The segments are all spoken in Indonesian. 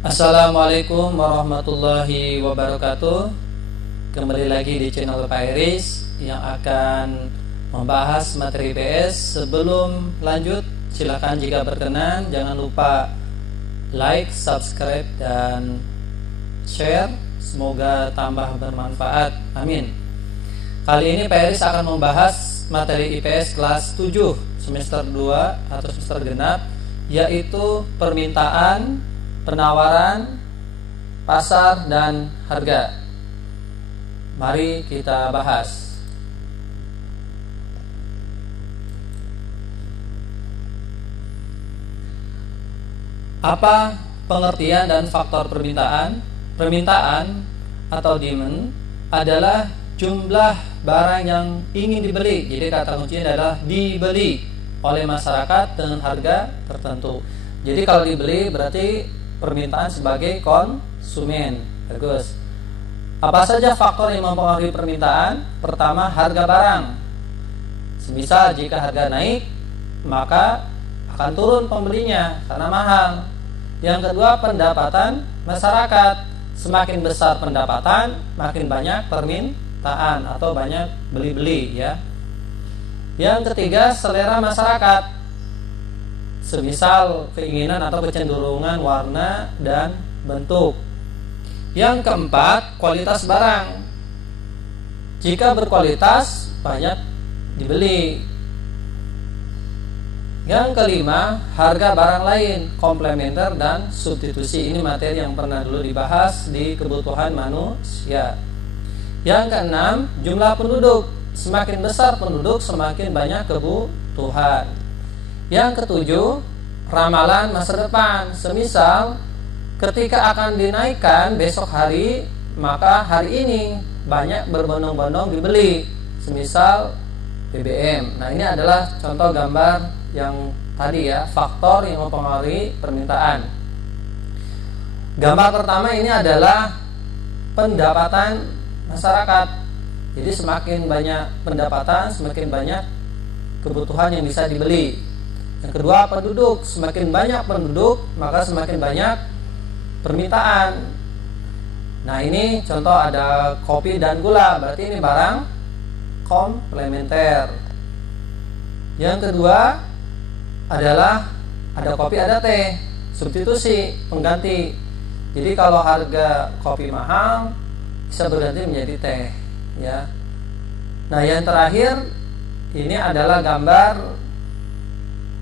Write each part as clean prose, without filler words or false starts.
Assalamualaikum warahmatullahi wabarakatuh. Kembali lagi di channel Pak Iris yang akan membahas materi IPS. Sebelum lanjut, silakan jika berkenan jangan lupa like, subscribe, dan share. Semoga tambah bermanfaat. Amin. Kali ini Pak Iris akan membahas materi IPS kelas 7 semester 2 atau semester genap, yaitu permintaan, penawaran, pasar, dan harga. Mari kita bahas. Apa pengertian dan faktor permintaan? Permintaan atau demand adalah jumlah barang yang ingin dibeli. Jadi kata kuncinya adalah dibeli oleh masyarakat dengan harga tertentu. Jadi kalau dibeli berarti permintaan sebagai konsumen. Bagus. Apa saja faktor yang mempengaruhi permintaan? Pertama, harga barang. Semisal jika harga naik, maka akan turun pembelinya karena mahal. Yang kedua, pendapatan masyarakat. Semakin besar pendapatan, makin banyak permintaan atau banyak beli-beli, ya. Yang ketiga, selera masyarakat. Semisal keinginan atau kecenderungan warna dan bentuk. Yang keempat, kualitas barang. Jika berkualitas, banyak dibeli. Yang kelima, harga barang lain, komplementer dan substitusi. Ini materi yang pernah dulu dibahas di kebutuhan manusia. Yang keenam, jumlah penduduk. Semakin besar penduduk, semakin banyak kebutuhan. Yang ketujuh, ramalan masa depan. Semisal ketika akan dinaikkan besok hari, maka hari ini banyak berbondong-bondong dibeli. Semisal BBM. Nah, ini adalah contoh gambar yang tadi, ya, faktor yang mempengaruhi permintaan. Gambar pertama ini adalah pendapatan masyarakat. Jadi semakin banyak pendapatan, semakin banyak kebutuhan yang bisa dibeli. Yang kedua, penduduk. Semakin banyak penduduk, maka semakin banyak permintaan. Nah, ini contoh ada kopi dan gula, berarti ini barang komplementer. Yang kedua adalah ada kopi, ada teh, substitusi, pengganti. Jadi kalau harga kopi mahal, bisa berganti menjadi teh, ya. Nah, yang terakhir ini adalah gambar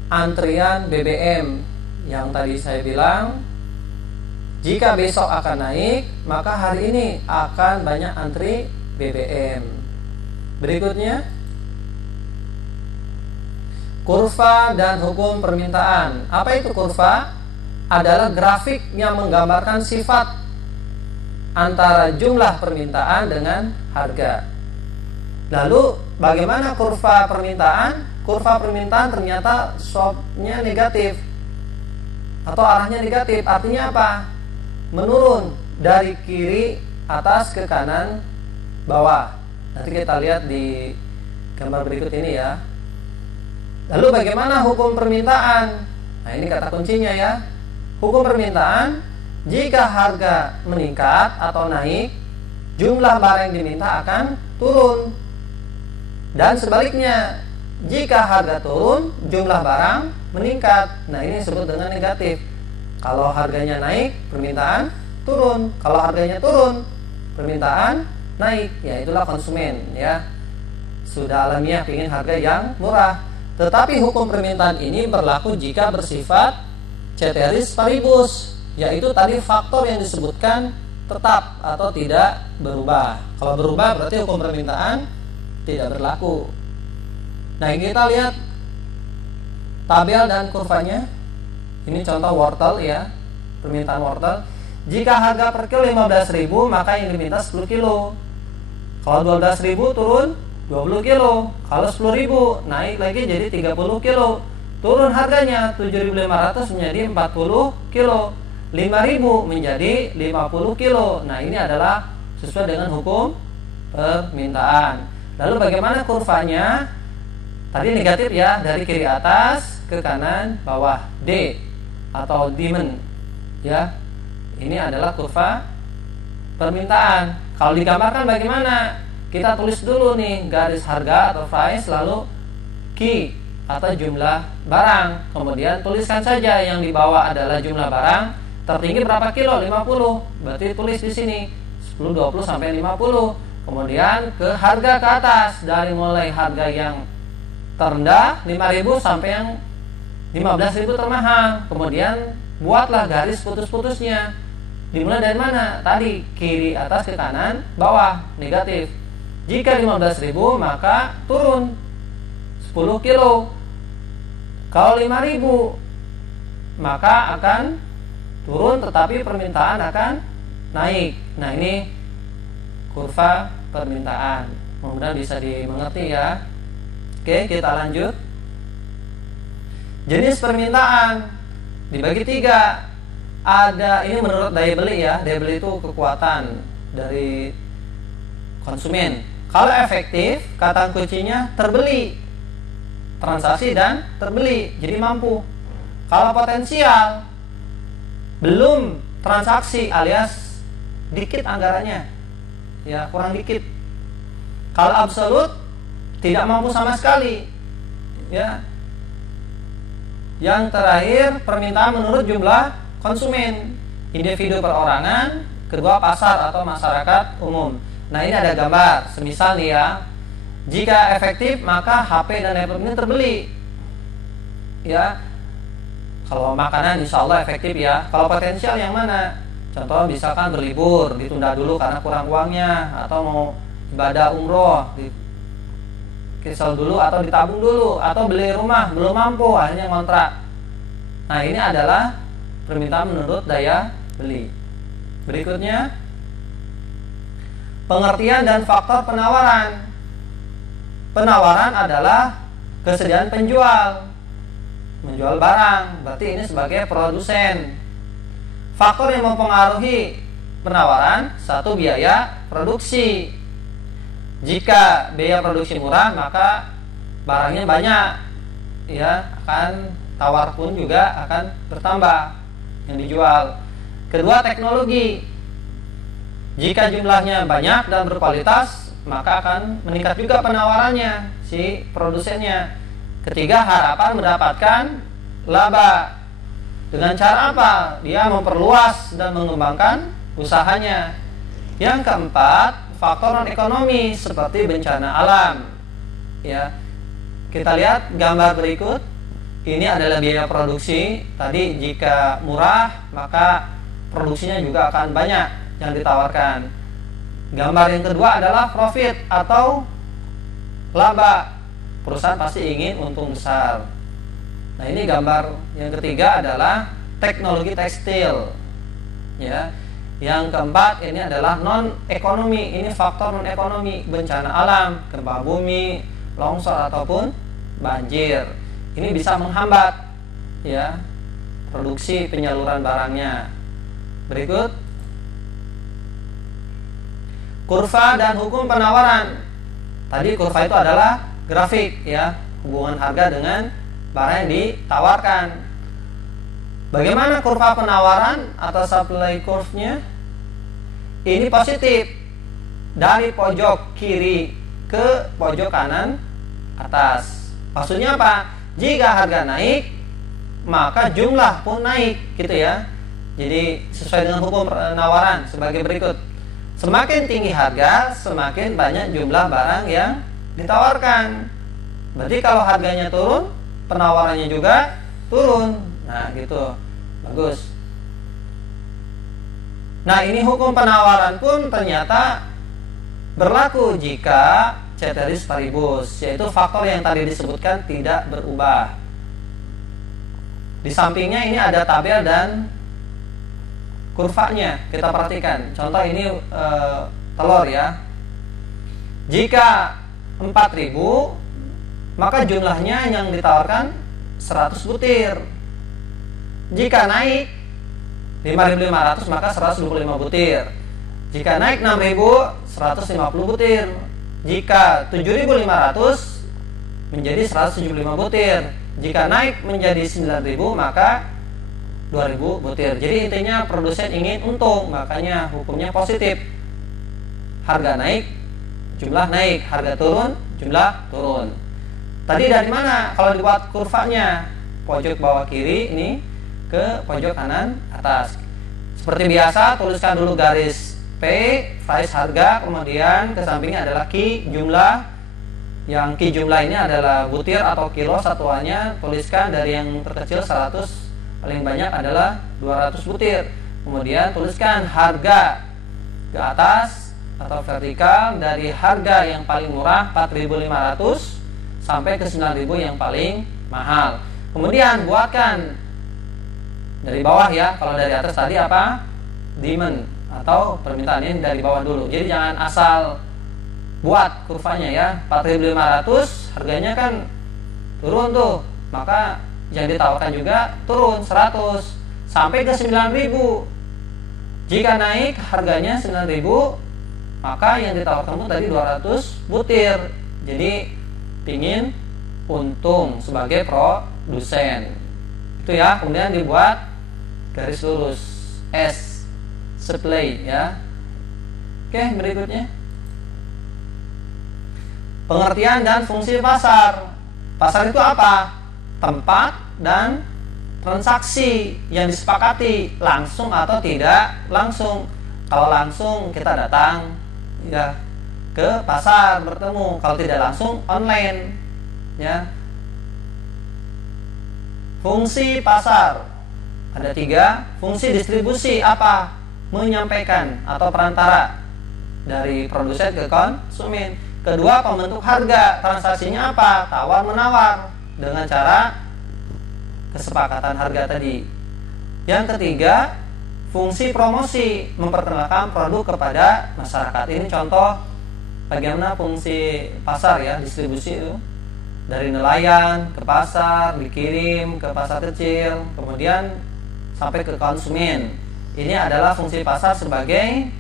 antrian BBM yang tadi saya bilang, jika besok akan naik, maka hari ini akan banyak antri BBM. Berikutnya, kurva dan hukum permintaan. Apa itu kurva? Adalah grafik yang menggambarkan sifat antara jumlah permintaan dengan harga. Lalu bagaimana kurva permintaan? Kurva permintaan ternyata slope-nya negatif atau arahnya negatif. Artinya apa? Menurun dari kiri atas ke kanan bawah. Nanti kita lihat di gambar berikut ini, ya. Lalu bagaimana hukum permintaan? Nah, ini kata kuncinya, ya. Hukum permintaan, jika harga meningkat atau naik, jumlah barang yang diminta akan turun. Dan sebaliknya, jika harga turun, jumlah barang meningkat. Nah, ini disebut dengan negatif. Kalau harganya naik, permintaan turun. Kalau harganya turun, permintaan naik. Ya, itulah konsumen, ya. Sudah alamiah ingin harga yang murah. Tetapi hukum permintaan ini berlaku jika bersifat ceteris paribus, yaitu tadi faktor yang disebutkan tetap atau tidak berubah. Kalau berubah berarti hukum permintaan tidak berlaku. Nah, ini kita lihat tabel dan kurvanya. Ini contoh wortel, ya, permintaan wortel. Jika harga per kilo 15.000, maka yang diminta 10 kilo. Kalau 12.000 turun 20 kilo. Kalau 10.000 naik lagi jadi 30 kilo. Turun harganya 7.500 menjadi 40 kilo. 5.000 menjadi 50 kilo. Nah, ini adalah sesuai dengan hukum permintaan. Lalu bagaimana kurvanya? Tadi negatif, ya, dari kiri atas ke kanan bawah, D atau demand, ya. Ini adalah kurva permintaan. Kalau digambarkan bagaimana? Kita tulis dulu nih garis harga atau price, lalu Q atau jumlah barang. Kemudian tuliskan saja yang di bawah adalah jumlah barang. Tertinggi berapa kilo? 50. Berarti tulis di sini 10, 20 sampai 50. Kemudian ke harga ke atas, dari mulai harga yang terendah 5.000 sampai yang 15.000 termahal. Kemudian buatlah garis putus-putusnya. Dimulai dari mana? Tadi kiri atas ke kanan bawah negatif. Jika 15.000 maka turun 10 kilo. Kalau 5.000 maka akan turun, tetapi permintaan akan naik. Nah, ini kurva permintaan. Mudah-mudahan bisa dimengerti ya. Oke, kita lanjut. Jenis permintaan dibagi 3. Ada, ini menurut daya beli ya. Daya beli itu kekuatan dari konsumen. Kalau efektif, kata kuncinya terbeli, transaksi dan terbeli, jadi mampu. Kalau potensial, belum transaksi alias dikit anggarannya, ya kurang dikit. Kalau absolut, tidak mampu sama sekali, ya. Yang terakhir, permintaan menurut jumlah konsumen, individu perorangan, kedua pasar atau masyarakat umum. Nah, ini ada gambar, semisal nih ya, jika efektif maka HP dan laptop ini terbeli, ya. Kalau makanan insya Allah efektif ya. Kalau potensial yang mana? Contoh misalkan berlibur, ditunda dulu karena kurang uangnya, atau mau ibadah umroh, kisah dulu atau ditabung dulu, atau beli rumah belum mampu akhirnya ngontrak. Nah, ini adalah permintaan menurut daya beli. Berikutnya, pengertian dan faktor penawaran. Penawaran adalah kesediaan penjual menjual barang, berarti ini sebagai produsen. Faktor yang mempengaruhi penawaran, satu, biaya produksi. Jika biaya produksi murah maka barangnya banyak, ya, akan tawar pun juga akan bertambah yang dijual. Kedua, teknologi. Jika jumlahnya banyak dan berkualitas maka akan meningkat juga penawarannya si produsennya. Ketiga, harapan mendapatkan laba. Dengan cara apa? Dia memperluas dan mengembangkan usahanya. Yang keempat, faktor non ekonomi seperti bencana alam. Ya, kita lihat gambar berikut. Ini adalah biaya produksi. Tadi jika murah maka produksinya juga akan banyak yang ditawarkan. Gambar yang kedua adalah profit atau laba. Perusahaan pasti ingin untung besar. Nah, ini gambar yang ketiga adalah teknologi tekstil. Ya. Yang keempat ini adalah non ekonomi. Ini faktor non ekonomi, bencana alam, gempa bumi, longsor ataupun banjir. Ini bisa menghambat, ya, produksi penyaluran barangnya. Berikut, kurva dan hukum penawaran. Tadi kurva itu adalah grafik, ya, hubungan harga dengan barang yang ditawarkan. Bagaimana kurva penawaran atau supply curve-nya? Ini positif dari pojok kiri ke pojok kanan atas. Maksudnya apa? Jika harga naik maka jumlah pun naik, gitu ya. Jadi sesuai dengan hukum penawaran sebagai berikut. Semakin tinggi harga, semakin banyak jumlah barang yang ditawarkan. Berarti kalau harganya turun, penawarannya juga turun. Nah, gitu. Bagus. Nah, ini hukum penawaran pun ternyata berlaku jika ceteris paribus, yaitu faktor yang tadi disebutkan tidak berubah. Di sampingnya ini ada tabel dan kurvanya. Kita perhatikan. Contoh ini telur ya. Jika 4.000 maka jumlahnya yang ditawarkan 100 butir. Jika naik 5.500 maka 125 butir. Jika naik 6.000 150 butir. Jika 7.500 menjadi 175 butir. Jika naik menjadi 9.000 maka 2000 butir. Jadi intinya produsen ingin untung, makanya hukumnya positif. Harga naik, jumlah naik, harga turun, jumlah turun. Tadi dari mana kalau dibuat kurvanya? Pojok bawah kiri ini ke pojok kanan atas. Seperti biasa, tuliskan dulu garis P, price harga, kemudian ke sampingnya adalah Q, jumlah. Yang Q jumlah ini adalah butir atau kilo satuannya, tuliskan dari yang terkecil 100, paling banyak adalah 200 butir. Kemudian tuliskan harga ke atas atau vertikal, dari harga yang paling murah 4.500 sampai ke 9.000 yang paling mahal. Kemudian buatkan dari bawah ya, kalau dari atas tadi apa? Demand atau permintaan, ini dari bawah dulu. Jadi jangan asal buat kurvanya ya. 4.500 harganya kan turun tuh, maka yang ditawarkan juga turun 100 sampai ke 9.000. Jika naik harganya 9.000, maka yang ditawarkan tadi 200 butir. Jadi pingin untung sebagai produsen. Itu ya. Kemudian dibuat garis lurus S, supply ya. Oke, berikutnya pengertian dan fungsi pasar. Pasar itu apa? Tempat dan transaksi yang disepakati langsung atau tidak langsung. Kalau langsung kita datang ya ke pasar bertemu, kalau tidak langsung online ya. Fungsi pasar ada 3. Fungsi distribusi apa? Menyampaikan atau perantara dari produsen ke konsumen. Kedua, pembentuk harga, transaksinya apa? Tawar menawar dengan cara kesepakatan harga tadi. Yang ketiga, fungsi promosi, memperkenalkan produk kepada masyarakat. Ini contoh bagaimana fungsi pasar ya, distribusi itu. Dari nelayan ke pasar, dikirim ke pasar kecil, kemudian sampai ke konsumen. Ini adalah fungsi pasar sebagai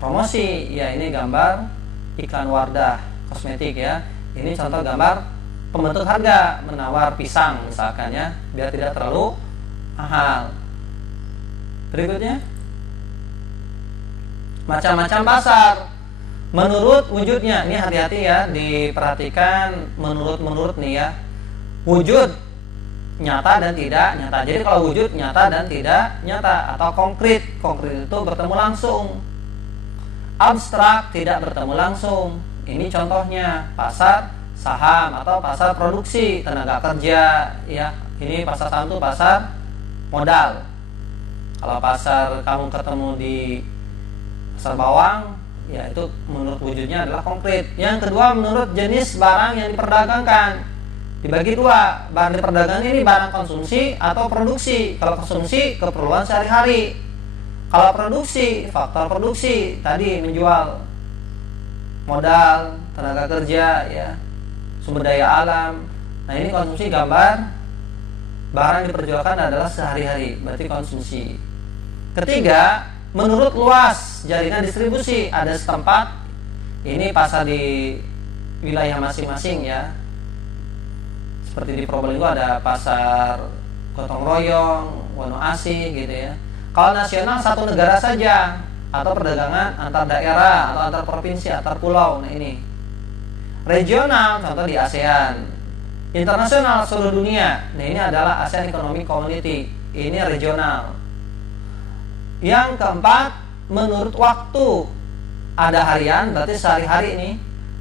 promosi. Ya, ini gambar iklan Wardah kosmetik ya. Ini contoh gambar pembentuk harga, menawar pisang misalkan ya, biar tidak terlalu mahal. Berikutnya, macam-macam pasar menurut wujudnya. Ini hati-hati ya, diperhatikan menurut nih ya. Wujud nyata dan tidak nyata. Jadi kalau wujud nyata dan tidak nyata, atau konkret itu bertemu langsung. Abstrak tidak bertemu langsung. Ini contohnya pasar saham atau pasar produksi tenaga kerja ya. Ini pasar saham itu pasar modal. Kalau pasar kamu ketemu di pasar bawang ya, itu menurut wujudnya adalah konkret. Yang kedua, menurut jenis barang yang diperdagangkan. Dibagi 2, barang diperdagangkan ini barang konsumsi atau produksi. Kalau konsumsi, keperluan sehari-hari. Kalau produksi, faktor produksi tadi menjual modal, tenaga kerja ya, sumber daya alam. Nah, ini konsumsi, gambar barang diperjualkan adalah sehari-hari, berarti konsumsi. Ketiga, menurut luas jaringan distribusi, ada setempat. Ini pasar di wilayah masing-masing ya. Seperti di Probolinggo ada pasar Gotong Royong, Wonoasih gitu ya. Kalau nasional satu negara saja, atau perdagangan antar daerah atau antar provinsi, antar pulau. Nah, ini regional, contoh di ASEAN. Internasional, seluruh dunia. Nah, ini adalah ASEAN Economic Community. Ini regional. Yang keempat, menurut waktu. Ada harian, berarti sehari-hari ini.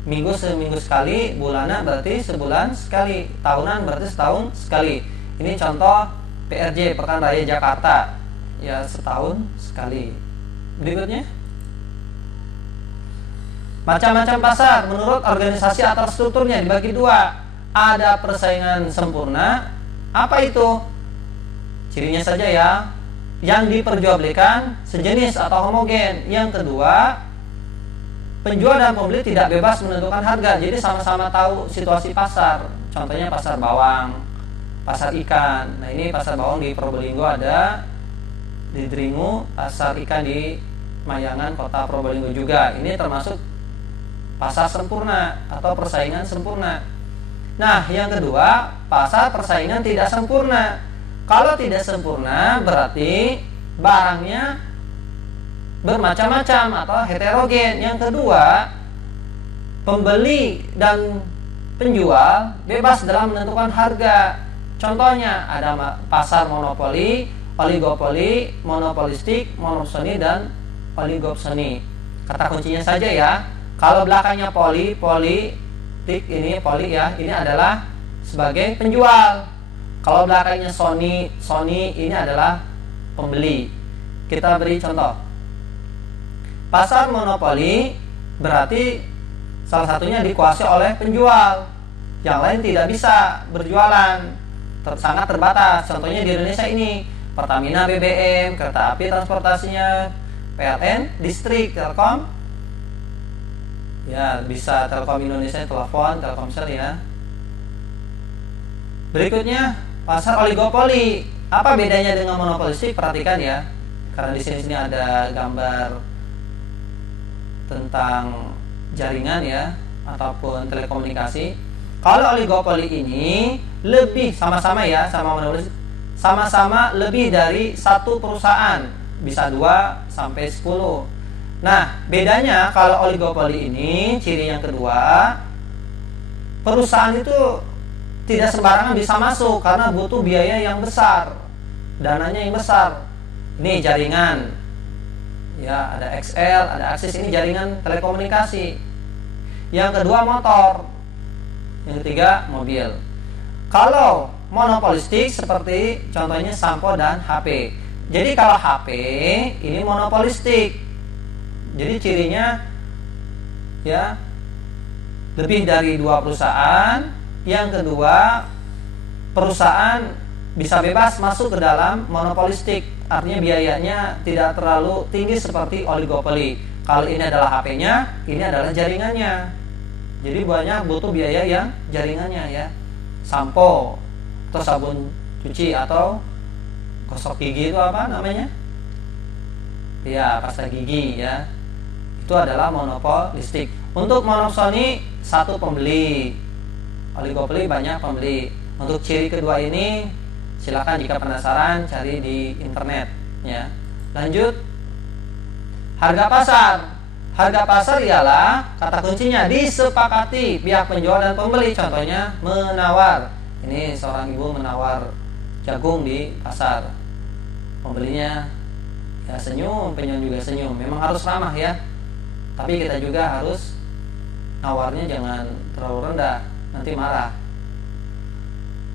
Minggu seminggu sekali, bulanan berarti sebulan sekali, tahunan berarti setahun sekali. Ini contoh PRJ, Pekan Raya Jakarta ya, setahun sekali. Berikutnya, macam-macam pasar menurut organisasi atau strukturnya dibagi 2. Ada persaingan sempurna. Apa itu? Cirinya saja ya, yang diperjualbelikan sejenis atau homogen. Yang kedua, penjual dan pembeli tidak bebas menentukan harga. Jadi sama-sama tahu situasi pasar. Contohnya pasar bawang, pasar ikan. Nah, ini pasar bawang di Probolinggo ada, di Dringu, pasar ikan di Mayangan, kota Probolinggo juga. Ini termasuk pasar sempurna atau persaingan sempurna. Nah, yang kedua, pasar persaingan tidak sempurna. Kalau tidak sempurna berarti barangnya bermacam-macam atau heterogen. Yang kedua, pembeli dan penjual bebas dalam menentukan harga. Contohnya ada pasar monopoli, oligopoli, monopolistik, monopsoni, dan oligopsoni. Kata kuncinya saja ya. Kalau belakangnya politik ini poli ya, ini adalah sebagai penjual. Kalau belakangnya Sony ini adalah pembeli. Kita beri contoh. Pasar monopoli berarti salah satunya dikuasai oleh penjual. Yang lain tidak bisa berjualan. Sangat terbatas. Contohnya di Indonesia ini, Pertamina, BBM, kereta api transportasinya, PLN, listrik, Telkom. Ya, bisa Telkom Indonesia, telepon, Telkomsel ya. Berikutnya, pasar oligopoli. Apa bedanya dengan monopolistik? Perhatikan ya. Karena di sini ada gambar tentang jaringan ya, ataupun telekomunikasi. Kalau oligopoli ini lebih sama-sama ya, sama-sama lebih dari satu perusahaan, bisa 2 sampai 10. Nah, bedanya kalau oligopoli ini, ciri yang kedua, perusahaan itu tidak sembarangan bisa masuk karena butuh biaya yang besar, dananya yang besar. Ini jaringan, ya ada XL, ada Axis, ini jaringan telekomunikasi. Yang kedua motor, yang ketiga mobil. Kalau monopolistik seperti contohnya sampo dan HP. Jadi kalau HP ini monopolistik. Jadi cirinya ya lebih dari 2 perusahaan. Yang kedua, perusahaan bisa bebas masuk ke dalam monopolistik. Artinya biayanya tidak terlalu tinggi seperti oligopoli. Kalau ini adalah HP-nya, ini adalah jaringannya. Jadi banyak butuh biaya yang jaringannya ya. Sampo atau sabun cuci atau gosok gigi itu apa namanya? Ya, pasta gigi ya. Itu adalah monopolistik. Untuk monopsoni, satu pembeli. Oligopoli banyak pembeli. Untuk ciri kedua ini silakan jika penasaran cari di internet ya. Lanjut, harga pasar. Harga pasar ialah kata kuncinya disepakati pihak penjual dan pembeli. Contohnya menawar. Ini seorang ibu menawar jagung di pasar. Pembelinya ya senyum, penjual juga senyum. Memang harus ramah ya. Tapi kita juga harus nawarnya jangan terlalu rendah, nanti marah.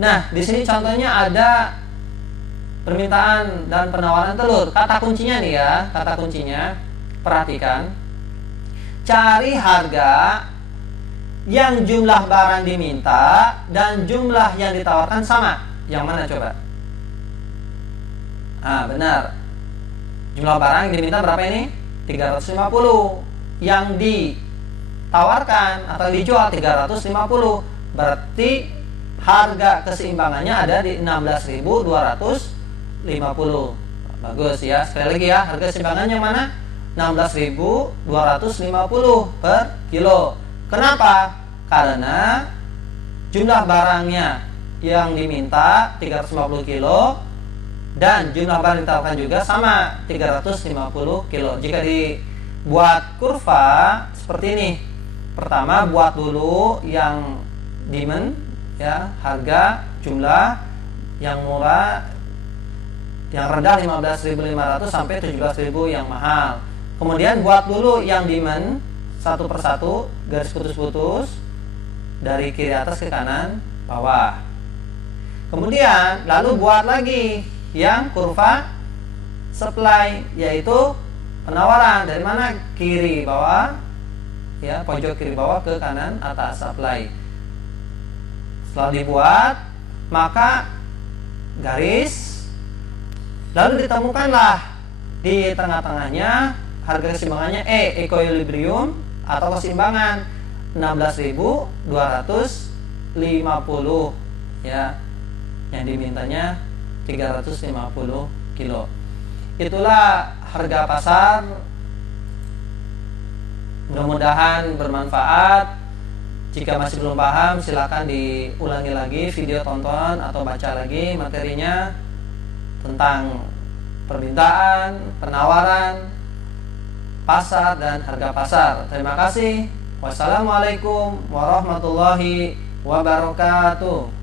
Nah, di sini contohnya ada permintaan dan penawaran telur. Kata kuncinya nih ya, kata kuncinya perhatikan. Cari harga yang jumlah barang diminta dan jumlah yang ditawarkan sama. Yang mana coba? Ah, benar. Jumlah barang yang diminta berapa ini? 350. Yang ditawarkan atau dijual 350. Berarti harga keseimbangannya ada di 16.250. Bagus ya. Sekali lagi ya, harga keseimbangannya yang mana? 16.250 per kilo. Kenapa? Karena jumlah barangnya yang diminta 350 kilo dan jumlah barang yang ditawarkan juga sama 350 kilo. Jika dibuat kurva seperti ini, pertama buat dulu yang demand ya, harga jumlah yang murah, yang rendah 15.500 sampai 17.000 yang mahal. Kemudian buat dulu yang demand satu persatu, garis putus-putus dari kiri atas ke kanan bawah. Kemudian lalu buat lagi yang kurva supply, yaitu penawaran dari mana? Kiri bawah ya, pojok kiri bawah ke kanan atas supply. Setelah dibuat, maka garis, lalu ditemukanlah di tengah-tengahnya harga keseimbangannya equilibrium atau keseimbangan 16.250 ya, yang dimintanya 350 kilo. Itulah harga pasar. Mudah-mudahan bermanfaat. Jika masih belum paham, silakan diulangi lagi video tonton atau baca lagi materinya. tentang permintaan, penawaran, pasar, dan harga pasar. Terima kasih. Wassalamualaikum warahmatullahi wabarakatuh.